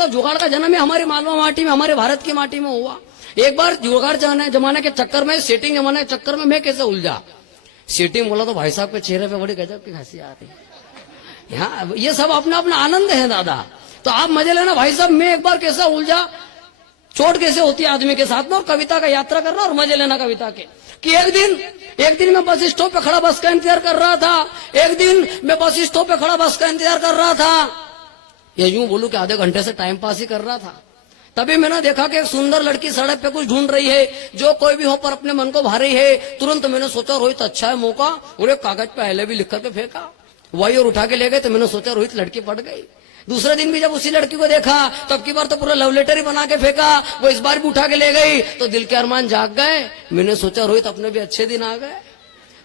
बताओ, जुगाड़ का जन्म है हमारी मालवा माटी में, हमारे भारत की माटी में हुआ। एक बार जुगाड़ जमाने के चक्कर में, सेटिंग जमाने के चक्कर में मैं कैसे उलझा। सेटिंग बोला तो भाई साहब के चेहरे पे बड़ी गजब की हंसी आ रही। हाँ, ये सब अपना अपना आनंद है दादा, तो आप मजे लेना। भाई साहब मैं एक बार कैसा उलझा, चोट कैसे होती है आदमी के साथ में, और कविता का यात्रा करना और मजे लेना कविता के। कि एक दिन मैं बस स्टॉप पे खड़ा बस का इंतजार कर रहा था। एक दिन मैं बस स्टॉप पे खड़ा बस का इंतजार कर रहा था, ये यूं बोलूं कि आधे घंटे से टाइम पास ही कर रहा था। तभी मैंने देखा कि एक सुंदर लड़की सड़क पे कुछ ढूंढ रही है, जो कोई भी हो पर अपने मन को भा रही है। तुरंत मैंने सोचा रोहित अच्छा है मौका, और एक कागज पे आई भी लिख करके फेंका, वही और उठा के ले गए। तो मैंने सोचा रोहित लड़की पट गई। दूसरे दिन भी जब उसी लड़की को देखा, तब की बार तो पूरा लव लेटर ही बना के फेंका, वो इस बार भी उठा के ले गई, तो दिल के अरमान जाग गए। मैंने सोचा रोहित अपने भी अच्छे दिन आ गए,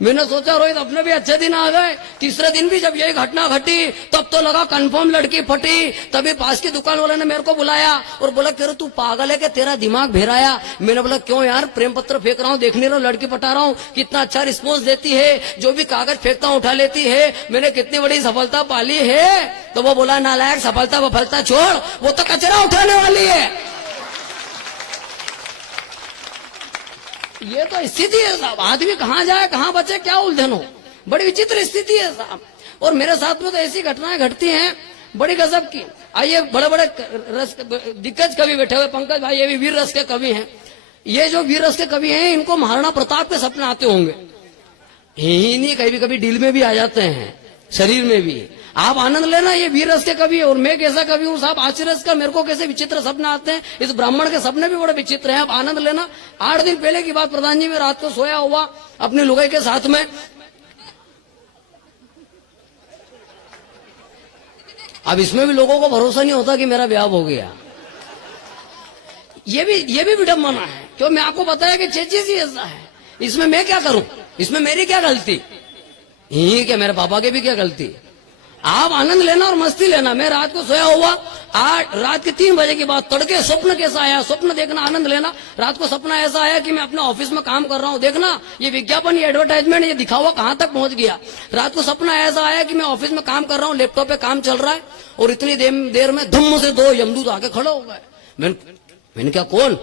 मैंने सोचा रोहित अपने भी अच्छे दिन आ गए। तीसरे दिन भी जब यही घटना घटी, तब तो लगा कंफर्म लड़की फटी। तभी पास की दुकान वाले ने मेरे को बुलाया और बोला कि तू पागल है कि तेरा दिमाग भेराया। मैंने बोला क्यों यार, प्रेम पत्र फेंक रहा हूँ, देख नहीं रहा हूँ, लड़की पटा रहा हूँ, कितना अच्छा रिस्पॉन्स देती है, जो भी कागज फेंकता हूँ उठा लेती है, मैंने कितनी बड़ी सफलता पाली है। तो वो बोला नालायक, सफलता वफलता छोड़, वो तो कचरा उठाने वाली है। ये तो स्थिति है साहब, आदमी कहाँ जाए कहाँ बचे, क्या उलझन हो, बड़ी विचित्र स्थिति है साहब। और मेरे साथ में तो ऐसी घटनाएं घटती हैं बड़ी गजब की। आइए, बड़े बड़े रस दिग्गज कवि बैठे हुए, पंकज भाई ये भी वीर रस के कवि हैं। ये जो वीर रस के कवि हैं, इनको महाराणा प्रताप के सपने आते होंगे, ही नहीं कभी कभी दिल में भी आ जाते हैं, शरीर में भी। आप आनंद लेना, ये वीर रस के कवि है और मैं कैसा कवि हूँ साहब, आश्चर्य का। मेरे को कैसे विचित्र सपने आते हैं, इस ब्राह्मण के सपने भी बड़े विचित्र हैं, आप आनंद लेना। 8 दिन पहले की बात, प्रधान जी मैं रात को सोया हुआ अपनी लुगाई के साथ में। अब इसमें भी लोगों को भरोसा नहीं होता कि मेरा ब्याह हो गया, ये भी विडंबना है। क्यों, मैं आपको बताया कि चेची जी ऐसा है, इसमें मैं क्या करूं, इसमें मेरी क्या गलती, यही क्या मेरे पापा की भी क्या गलती। आप आनंद लेना और मस्ती लेना। मैं रात को सोया हुआ, रात के 3 बजे के बाद तड़के स्वप्न कैसा आया, स्वप्न देखना, आनंद लेना। रात को सपना ऐसा आया कि मैं अपने ऑफिस में काम कर रहा हूँ, देखना ये विज्ञापन, ये एडवर्टाइजमेंट, ये दिखावा कहाँ तक पहुंच गया। रात को सपना ऐसा आया कि मैं ऑफिस में काम कर रहा हूँ, लैपटॉप पे काम चल रहा है, और इतनी देर में धम्म से 2 यमदूत आके खड़े हो गए। मैंने क्या, कौन,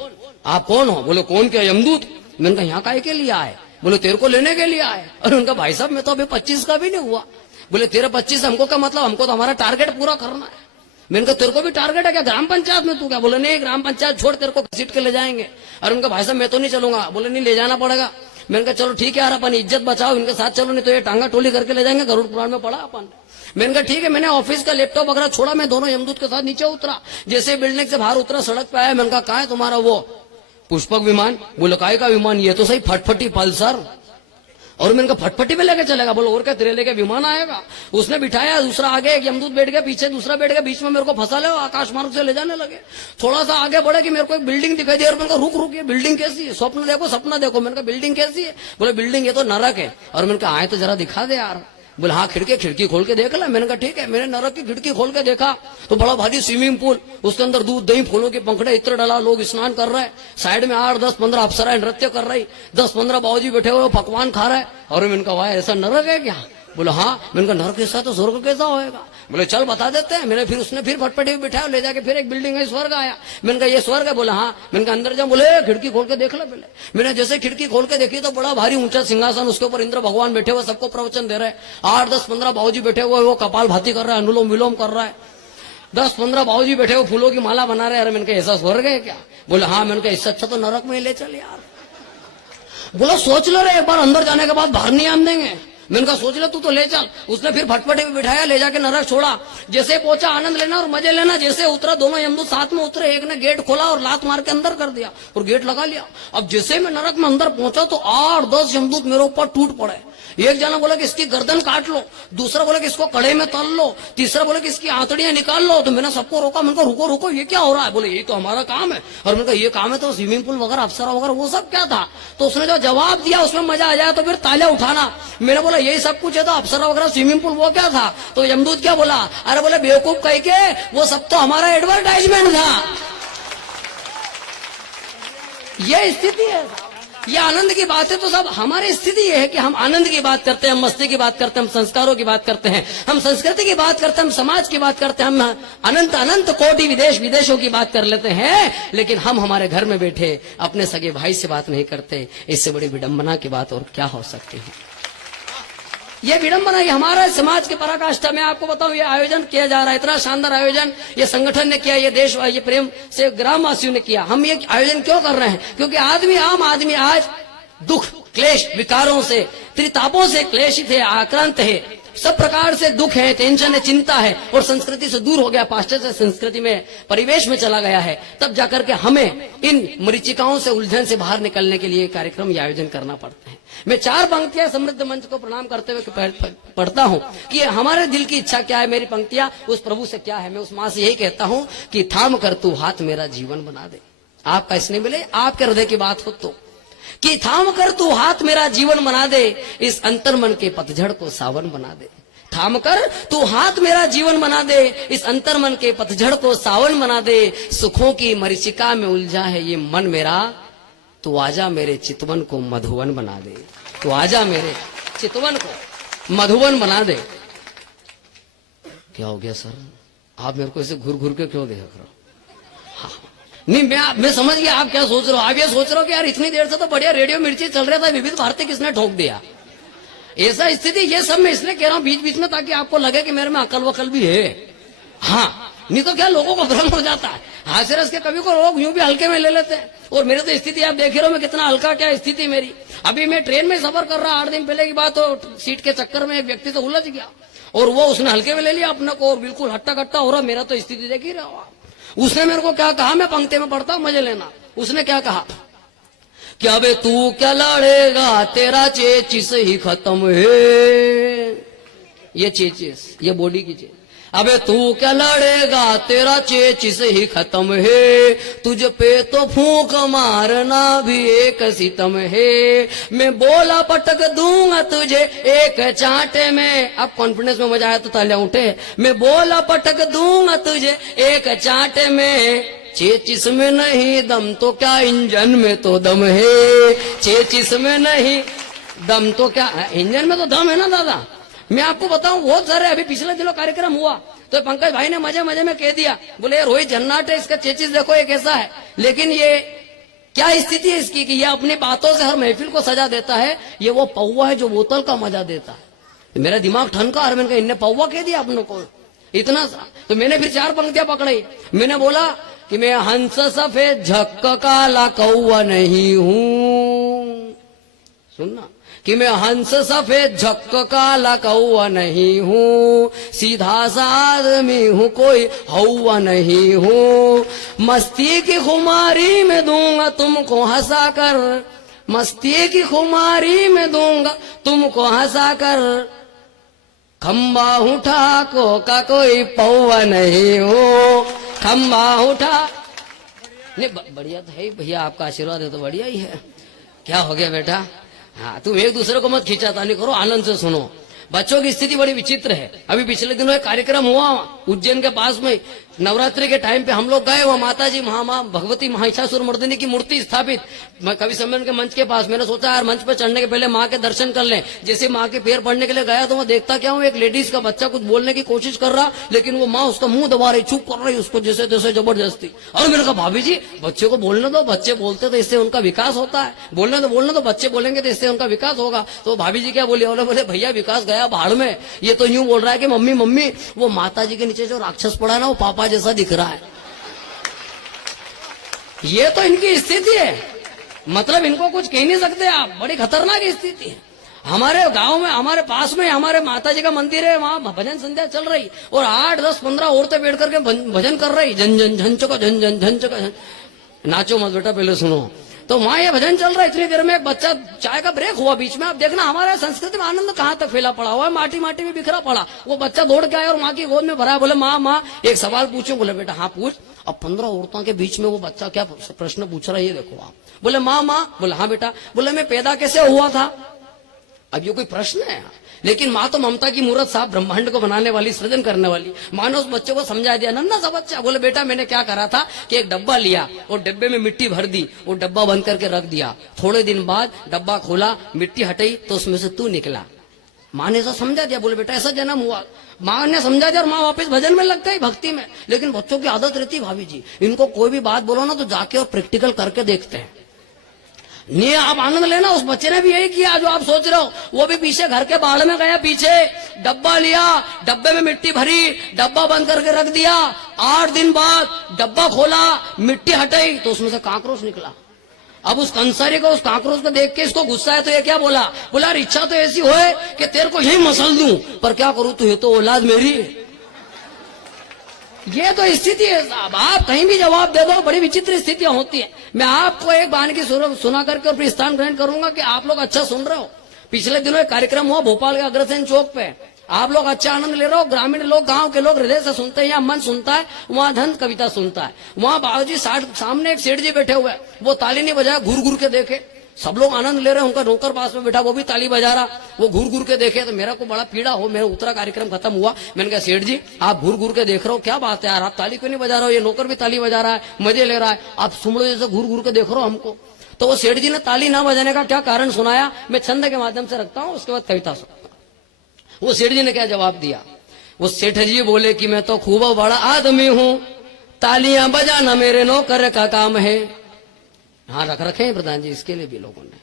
आप कौन हो? बोले कौन क्या, यमदूत। मैंने कहा यहाँ काहे के लिए आए? बोले तेरे को लेने के लिए आए। और उनका भाई साहब मैं तो अभी 25 का भी नहीं हुआ। बोले तेरे 25 हमको क्या मतलब, हमको तो हमारा टारगेट पूरा करना है। मैंने कहा तेरे को भी टारगेट है क्या, ग्राम पंचायत में तू क्या? बोले नहीं, ग्राम पंचायत छोड़, तेरे को घसीट के ले जाएंगे। और उनका भाई साहब मैं तो नहीं चलूंगा। बोले नहीं, ले जाना पड़ेगा। मैंने कहा चलो ठीक है यार, अपन इज्जत बचाओ, इनके साथ चलो, नहीं तो ये टांगा टोली करके ले जाएंगे, गरुड़ पुराण में पड़ा अपन। मैंने कहा ठीक है। मैंने ऑफिस का लैपटॉप वगैरह छोड़ा, मैं दोनों यमदूत के साथ नीचे उतरा। जैसे बिल्डिंग से बाहर उतरा, सड़क पे आया। मैंने कहा कहाँ है तुम्हारा वो पुष्पक विमान? बोले काय का विमान? ये तो सही फटफटी पल्सर। और मैंने कहा फटफटी में लेके चलेगा? बोलो और क्या, तेरे लेके विमान आएगा? उसने बिठाया, दूसरा आगे, एक यमदूत बैठ गया पीछे, दूसरा बैठ गया बीच में, मेरे को फंसा ले, आकाश मार्ग से ले जाने लगे। थोड़ा सा आगे बढ़े कि मेरे को एक बिल्डिंग दिखाई दी, और मैंने कहा रुक ये बिल्डिंग कैसी है? स्वप्न देखो, सपना देखो। मैंने कहा बिल्डिंग कैसी है? बोले बिल्डिंग ये तो नरक है। और मैंने कहा आए तो जरा दिखा दे यार। बोले हाँ, खिड़की खोल के देख ला। मैंने कहा ठीक है। मैंने नरक की खिड़की खोल के देखा तो बड़ा भारी स्विमिंग पूल, उसके अंदर दूध दही फूलों के पंखड़े इत्र डाला, लोग स्नान कर रहे हैं। साइड में 8, 10, 15 अप्सराएं नृत्य कर रही, 10, 15 बाबूजी बैठे हुए पकवान खा रहे। और मैंने कहा वाह, ऐसा नरक है क्या? बोले हाँ। मैंने कहा नरक कैसा, तो स्वर्ग कैसा होएगा? बोले चल बता देते हैं। मैंने फिर उसने फिर फटफटी बिठाया, ले जाके फिर एक बिल्डिंग है, स्वर्ग आया। मैंने कहा ये स्वर्ग है? बोला हाँ। मैंने कहा अंदर जाओ। बोले खिड़की खोल के देख लो पहले। मैंने जैसे खिड़की खोल के देखी तो बड़ा भारी ऊंचा सिंहासन, उसके ऊपर इंद्र भगवान बैठे हुए, सबको प्रवचन दे रहे। 8, 10, 15 बाबूजी बैठे हुए, वो कपाल भाती कर रहा है, अनुलोम विलोम कर रहा है। 10, 15 बाबूजी बैठे हुए फूलों की माला बना रहे। अरे मैंने कहा ऐसा स्वर्ग है क्या? बोले हाँ। मैंने कहा इससे अच्छा तो नरक में ले चल यार। बोला सोच लो रे, एक बार अंदर जाने के बाद बाहर नहीं आने देंगे। मैंने कहा सोच ले, तू तो ले चल। उसने फिर फटफटे में बिठाया, ले जाके नरक छोड़ा। जैसे पहुंचा, आनंद लेना और मजे लेना। जैसे उतरा, दोनों यमदूत साथ में उतरे, एक ने गेट खोला और लात मार के अंदर कर दिया और गेट लगा लिया। अब जैसे मैं नरक में अंदर पहुंचा तो 8, 10 यमदूत मेरे ऊपर टूट पड़े। एक जना बोला कि इसकी गर्दन काट लो, दूसरा बोला कि इसको कड़े में तल लो, तीसरा बोला कि इसकी आंतड़ियां निकाल लो। तो मैंने सबको रोका। मैंने कहा रुको ये क्या हो रहा है? बोले यही तो हमारा काम है। और मैंने कहा ये काम है तो स्विमिंग पूल वगैरह, अप्सरा वगैरह, वो सब क्या था? तो उसने जो जवाब दिया उसमें मजा आ जाए तो फिर तालियां उठाना। मैंने बोला यही सब कुछ है तो अप्सरा वगैरह, स्विमिंग पूल, वो क्या था? तो यमदूत क्या बोला? अरे बोले बेवकूफ कह के, वो सब तो हमारा एडवर्टाइजमेंट था। ये स्थिति है, ये आनंद की बात है। तो सब हमारी स्थिति ये है कि हम आनंद की बात करते हैं, हम मस्ती की बात करते हैं, हम संस्कारों की बात करते हैं, हम संस्कृति की बात करते हैं, हम समाज की बात करते हैं, हम अनंत अनंत कोटि विदेशों की बात कर लेते हैं, लेकिन हम हमारे घर में बैठे अपने सगे भाई से बात नहीं करते। इससे बड़ी विडंबना की बात और क्या हो सकती है। ये विडंबना, ये हमारा समाज के पराकाष्ठा में आपको बताऊं, ये आयोजन किया जा रहा है, इतना शानदार आयोजन ये संगठन ने किया, ये देश, ये प्रेम से ग्रामवासियों ने किया। हम ये आयोजन क्यों कर रहे हैं? क्योंकि आम आदमी आज दुख, क्लेश, विकारों से, त्रितापों से क्लेशित है, आक्रांत है, सब प्रकार से दुख है, टेंशन है, चिंता है, और संस्कृति से दूर हो गया, पाश्चात्य संस्कृति में, परिवेश में चला गया है। तब जाकर के हमें इन मरीचिकाओं से, उलझन से बाहर निकलने के लिए कार्यक्रम या आयोजन करना पड़ता है। मैं 4 पंक्तियां समृद्ध मंच को प्रणाम करते हुए पढ़ता हूं कि हमारे दिल की इच्छा क्या है, मेरी पंक्तियां उस प्रभु से क्या है। मैं उस मां से यही कहता हूं कि थाम कर तू हाथ मेरा जीवन बना दे। आपका इसने मिले, आपके हृदय की बात हो तो, कि थाम कर तू हाथ मेरा जीवन बना दे, इस अंतर मन के पतझड़ को सावन बना दे। थाम कर तू हाथ मेरा जीवन बना दे, इस अंतर मन के पतझड़ को सावन बना दे। सुखों की मरीचिका में उलझा है ये मन मेरा, तू आजा मेरे चितवन को मधुवन बना दे। तू आजा मेरे चितवन को मधुवन बना दे। क्या हो गया सर, आप मेरे को ऐसे घूर घूर के क्यों देख रहे हो? हाँ, नहीं, मैं समझ गया आप क्या सोच रहे हो। आप ये सोच रहे हो कि यार इतनी देर से तो बढ़िया रेडियो मिर्ची चल रहा था, विविध भारती किसने ठोक दिया। ऐसा स्थिति, ये सब मैं इसलिए कह रहा हूं बीच बीच में, ताकि आपको लगे कि मेरे में अकल वकल भी है। हाँ, नहीं तो क्या लोगों को भ्रम हो जाता है। हास्य रस के कवि को लोग यूं भी हल्के में ले लेते हैं, और मेरे तो स्थिति आप देख रहे हो, मैं कितना हल्का, क्या स्थिति मेरी। अभी मैं ट्रेन में सफर कर रहा, 8 दिन पहले की बात हो, सीट के चक्कर में एक व्यक्ति से उलझ गया, और वो उसने हल्के में ले लिया अपने को, और बिल्कुल हट्टा कट्टा हो रहा। मेरा तो स्थिति देख ही रहे हो आप। उसने मेरे को क्या कहा, मैं पंक्ति में पढ़ता हूं, मजे लेना। उसने क्या कहा, क्या बे तू क्या लड़ेगा, तेरा चेचिस ही खत्म है। ये चेचिस, ये बॉडी की चेचिस। अबे तू क्या लड़ेगा, तेरा चेचिस ही खत्म है, तुझ पे तो फूंक मारना भी एक सितम है। मैं बोला पटक दूंगा तुझे एक चांटे में। अब कॉन्फिडेंस में मजा आया तो तालियां उठे। मैं बोला पटक दूंगा तुझे एक चांटे में, चेचिस में नहीं दम तो क्या इंजन में तो दम है। चेचिस में नहीं दम तो क्या, इंजन में तो दम है ना दादा। मैं आपको बताऊं, बहुत सारे अभी पिछले दिनों कार्यक्रम हुआ, तो पंकज भाई ने मजे मजे में कह दिया, बोले रोहित जन्नाट है, इसका चेचिस देखो ये कैसा है। लेकिन ये क्या स्थिति है इसकी कि ये अपनी बातों से हर महफिल को सजा देता है। ये वो पौवा है जो बोतल का मजा देता है। मेरा दिमाग ठनका, और मैंने कहा इनने पौवा कह दिया अपनों को इतना सा। तो मैंने फिर 4 पंक्तियां पकड़ी। मैंने बोला कि मैं हंस सफेद झक्क काला कौवा नहीं हूं, सुनना, कि मैं हंस सफेद झक्क काला कौवा नहीं हूँ, सीधा सा आदमी हूँ, कोई हौवा नहीं हूँ। मस्ती की खुमारी में दूंगा तुमको हंसा कर, मस्ती की खुमारी में दूंगा तुमको हंसा कर। खम्बा उठा को का कोई पौवा नहीं हो, खम्बा उठा। नहीं बढ़िया तो है भैया, आपका आशीर्वाद है तो बढ़िया ही है। क्या हो गया बेटा? हाँ, तुम एक दूसरे को मत खींचाता नहीं करो, आनंद से सुनो। बच्चों की स्थिति बड़ी विचित्र है। अभी पिछले दिनों एक कार्यक्रम हुआ उज्जैन के पास में, नवरात्रि के टाइम पे हम लोग गए, वहां माता जी महामां भगवती महिषासुर मर्दिनी की मूर्ति स्थापित कवि सम्मेलन के मंच के पास। मैंने सोचा यार मंच पे चढ़ने के पहले माँ के दर्शन कर लें। जैसे माँ के पैर पड़ने के लिए गया तो मैं देखता क्या हूँ, एक लेडीज का बच्चा कुछ बोलने की कोशिश कर रहा, लेकिन वो माँ उसका मुंह दबा रही, चुप कर रही उसको जैसे तैसे जबरदस्ती। और मैंने कहा भाभी जी बच्चे को बोलने दो, बच्चे बोलते तो इससे उनका विकास होता है, बोलने दो, बच्चे बोलेंगे तो इससे उनका विकास होगा। तो भाभी जी क्या बोले, बोले भैया विकास गया भाड़ में, ये तो यूं बोल रहा है कि मम्मी मम्मी वो माता जी के नीचे जो राक्षस पड़ा है ना वो पापा जैसा दिख रहा है। ये तो इनकी स्थिति है, मतलब इनको कुछ कह नहीं सकते आप, बड़ी खतरनाक स्थिति है। हमारे गांव में, हमारे पास में हमारे माता जी का मंदिर है, वहां भजन संध्या चल रही और 8, 10, 15 औरतें बैठ करके भजन कर रही, झन झन झन चको झन झन झन चको झन। नाचो मत बेटा, पहले सुनो। तो वहां ये भजन चल रहा है, इतनी देर में एक बच्चा, चाय का ब्रेक हुआ बीच में। आप देखना हमारे संस्कृति में आनंद कहाँ तक फैला पड़ा हुआ है, माटी माटी में बिखरा पड़ा। वो बच्चा दौड़ के आया और माँ की गोद में भरा। बोले माँ एक सवाल पूछूं? बोले बेटा हाँ पूछ। अब 15 औरतों के बीच में वो बच्चा क्या प्रश्न पूछ रहा है ये देखो आप। बोले माँ। बोले हाँ बेटा। बोले मैं पैदा कैसे हुआ था? अब ये कोई प्रश्न है? लेकिन माँ तो ममता की मूर्त साहब, ब्रह्मांड को बनाने वाली, सृजन करने वाली माँ ने उस बच्चे को समझा दिया, नन्ना सा बच्चा। बोले बेटा मैंने क्या करा था कि एक डब्बा लिया और डब्बे में मिट्टी भर दी, वो डब्बा बंद करके रख दिया। थोड़े दिन बाद डब्बा खोला, मिट्टी हटाई तो उसमें से तू निकला। माँ ने ऐसा समझा दिया। बोले बेटा ऐसा जन्म हुआ। माँ ने समझा दिया और माँ वापस भजन में लग गई, भक्ति में। लेकिन बच्चों की आदत रहती भाभी जी, इनको कोई भी बात बोलो ना तो जाके और प्रैक्टिकल करके देखते हैं। नहीं आप आनंद लेना, उस बच्चे ने भी यही किया जो आप सोच रहे हो। वो भी पीछे घर के बाड़ में गया, पीछे डब्बा लिया, डब्बे में मिट्टी भरी, डब्बा बंद करके रख दिया। 8 दिन बाद डब्बा खोला, मिट्टी हटाई तो उसमें से काकरोच निकला। अब उस कंसारी को, उस काकरोच को देख के इसको गुस्सा है तो ये क्या बोला, बोला इच्छा तो ऐसी होए कि तेरे को यही मसल दूं, पर क्या करूं, तू ये तो औलाद मेरी है। ये तो स्थिति है साहब, आप कहीं भी जवाब दे दो, बड़ी विचित्र स्थितियां होती है। मैं आपको एक बान की सुना करके और फिर स्थान ग्रहण करूंगा कि आप लोग अच्छा सुन रहे हो। पिछले दिनों एक कार्यक्रम हुआ भोपाल के अग्रसेन चौक पे, आप लोग अच्छा आनंद ले रहे हो। ग्रामीण लोग, गांव के लोग हृदय से सुनते हैं, यहाँ मन सुनता है, वहां धन कविता सुनता है। वहां बाबूजी सामने एक सेठ जी बैठे हुए, वो ताली नहीं बजाया, घूर घूर के देखे। सब लोग आनंद ले रहे हैं, उनका नौकर पास में बैठा, वो भी ताली बजा रहा, वो घूर घूर के देखे। तो मेरा को बड़ा पीड़ा हो, मेरा उतरा कार्यक्रम खत्म हुआ। मैंने कहा सेठ जी आप घूर घूर के देख रहे हो, क्या बात है यार, आप ताली क्यों नहीं बजा रहे हो, ये नौकर भी ताली बजा रहा है, मजे ले रहा है, आप सुमड़ो जैसे घूर घूर के देख रहे हो हमको। तो वो सेठ जी ने ताली ना बजाने का क्या कारण सुनाया, मैं छंद के माध्यम से रखता हूँ, उसके बाद कविता सुनता हूं। वो सेठ जी ने क्या जवाब दिया, वो सेठ जी बोले कि मैं तो खूब बड़ा आदमी हूं, तालियां बजाना मेरे नौकर का काम है। हाँ रखे हैं प्रधान जी इसके लिए भी लोगों ने,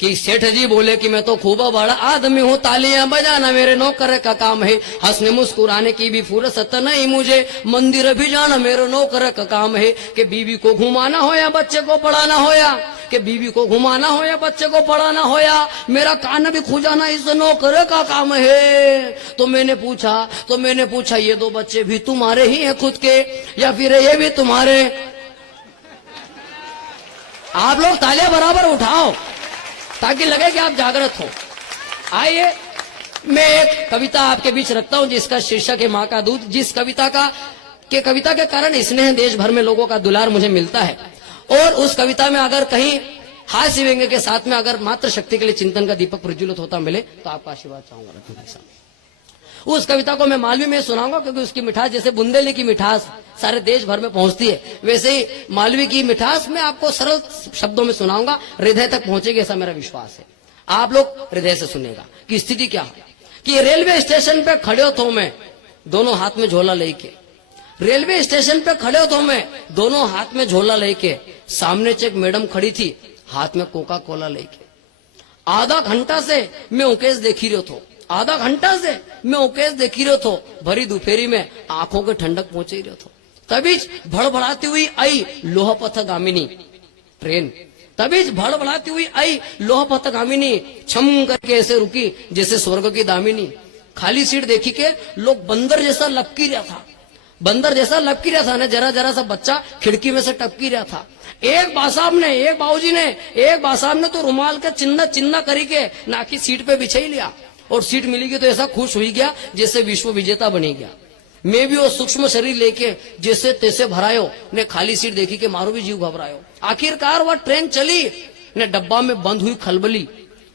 कि सेठ जी बोले कि मैं तो खूब बड़ा आदमी हूँ, तालियां बजाना मेरे नौकर का काम है, हंसने मुस्कुराने की भी फुर्सत नहीं मुझे, मंदिर भी जाना मेरे नौकर का काम है। कि बीवी को घुमाना हो या बच्चे को पढ़ाना हो, या कि बीवी को घुमाना हो या बच्चे को पढ़ाना हो, या मेरा कान भी खुजाना इस नौकर का काम है। तो मैंने पूछा ये 2 बच्चे भी तुम्हारे ही हैं खुद के, या फिर ये भी तुम्हारे? आप लोग तालियां बराबर उठाओ ताकि लगे कि आप जागृत हो। आइए मैं एक कविता आपके बीच रखता हूं जिसका शीर्षक है माँ का दूध। जिस कविता के कारण स्नेह देश भर में लोगों का दुलार मुझे मिलता है, और उस कविता में अगर कहीं हास्य व्यंग्य के साथ में अगर मात्र शक्ति के लिए चिंतन का दीपक प्रज्वलित होता मिले तो आपका आशीर्वाद चाहूंगा रखने के साथ। उस कविता को मैं मालवी में सुनाऊंगा क्योंकि उसकी मिठास जैसे बुंदेली की मिठास सारे देश भर में पहुंचती है, वैसे ही मालवी की मिठास मैं आपको सरल शब्दों में सुनाऊंगा, हृदय तक पहुंचेगी ऐसा मेरा विश्वास है। आप लोग हृदय से सुनेगा कि स्थिति क्या है। कि रेलवे स्टेशन पे खड़े हो तो मैं दोनों हाथ में झोला लेके, रेलवे स्टेशन पे खड़े हो तो मैं दोनों हाथ में झोला लेके, सामने से एक मैडम खड़ी थी हाथ में कोका कोला लेके। आधा घंटा से मैं उकेश देखी रहो थो, आधा घंटा से मैं उकेश देखी रहो थो, भरी दोपहरी में आंखों के ठंडक पहुंचे रहो थो। तभी भड़बड़ाती हुई आई लोहपथगामिनी ट्रेन, तभी भड़बड़ाती हुई आई लोहपथगामिनी, छम करके ऐसे रुकी जैसे स्वर्ग की दामिनी। खाली सीट देखी के लोग बंदर जैसा लपकी रहा था, बंदर जैसा लपकी रहा था ना, जरा जरा सा बच्चा खिड़की में से टपकी रहा था। एक बाबूजी ने तो रुमाल का चिन्ह करी के ना की सीट पे बिछा ही लिया, और सीट मिलेगी तो ऐसा खुश हुई गया जैसे विश्व विजेता बनी गया। मैं भी वो सूक्ष्म शरीर लेके जैसे तैसे भरायो ने खाली सीट देखी के मारो भी जीव घबरायो। आखिरकार वह ट्रेन चली ने, डब्बा में बंद हुई खलबली।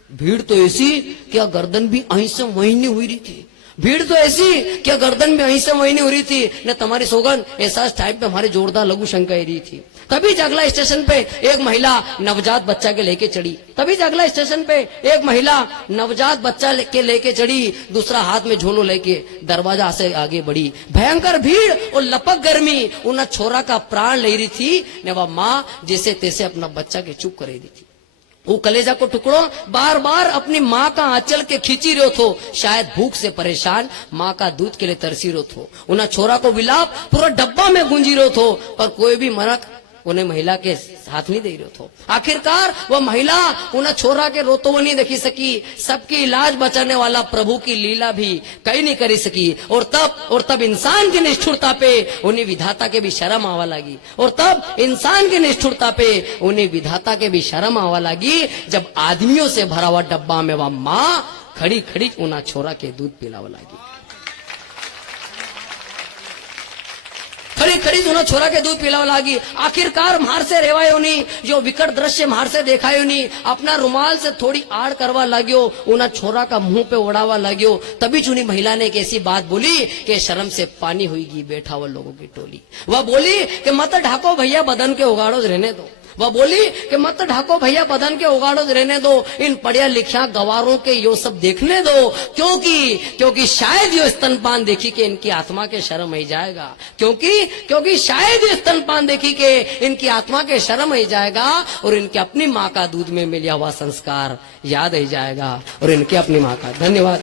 भीड़ तो ऐसी क्या गर्दन भी अहीं से वहीं नहीं हुई रही थी, भीड़ तो ऐसी क्या गर्दन भी अहीं से वहीं नहीं हो रही थी ने, तुम्हारी सौगन ऐसा टाइप में हमारे जोरदार लघु शंका रही थी। तभी अगला स्टेशन पे एक महिला नवजात बच्चा के लेके चढ़ी, तभी अगला स्टेशन पे एक महिला नवजात बच्चा के लेके चढ़ी, दूसरा हाथ में झोलो लेके दरवाजा से आगे बढ़ी। भयंकर भीड़ और लपक गर्मी उन छोरा का प्राण ले रही थी ने, वह माँ जैसे तैसे अपना बच्चा के चुप कर रही थी। वो कलेजा को टुकड़ो बार बार अपनी माँ का आंचल के खींची रहो थो, शायद भूख से परेशान माँ का दूध के लिए तरसी रहो थो। उन्हें छोरा को विलाप पूरा डब्बा में गूंजी रहो थो, पर कोई भी मरक उन्हें महिला के साथ नहीं दे रहे थो। आखिरकार वह महिला उन्हें छोरा के रोतो वो नहीं देखी सकी, सबकी इलाज बचाने वाला प्रभु की लीला भी कहीं नहीं करी सकी। और तब इंसान की निष्ठुरता पे उन्हें विधाता के भी शर्म आवा लगी, और तब इंसान की निष्ठुरता पे उन्हें विधाता के भी शर्म आवा लगी, जब आदमियों से भरा हुआ डब्बा में वह माँ खड़ी खड़ी उन्हें छोरा के दूध पिलावा लगी। खड़ी खड़ी दोनों छोरा के दूध पिलाव लागी। आखिरकार मार से रेवायो नहीं, जो विकट दृश्य मार से देखायो नहीं, अपना रुमाल से थोड़ी आड़ करवा लाग्यो, उना छोरा का मुंह पे उड़ावा लाग्यो। तभी चुनी महिला ने एक ऐसी बात बोली कि शर्म से पानी हुईगी बैठा हुआ लोगों की टोली। वह बोली कि मत ढाको भैया बदन के उगाड़ो रहने दो। वह बोली कि मत ढाको भैया बदन के उगाड़ो रहने दो, इन पढ़िया लिखा गवारों के यो सब देखने दो, क्योंकि शायद यो स्तनपान देखी के इनकी आत्मा के शर्म ही जाएगा। क्योंकि शायद ये स्तनपान देखी के इनकी आत्मा के शर्म ही जाएगा और इनके अपनी माँ का दूध में मिला हुआ संस्कार याद ही जाएगा और इनके अपनी माँ का। धन्यवाद।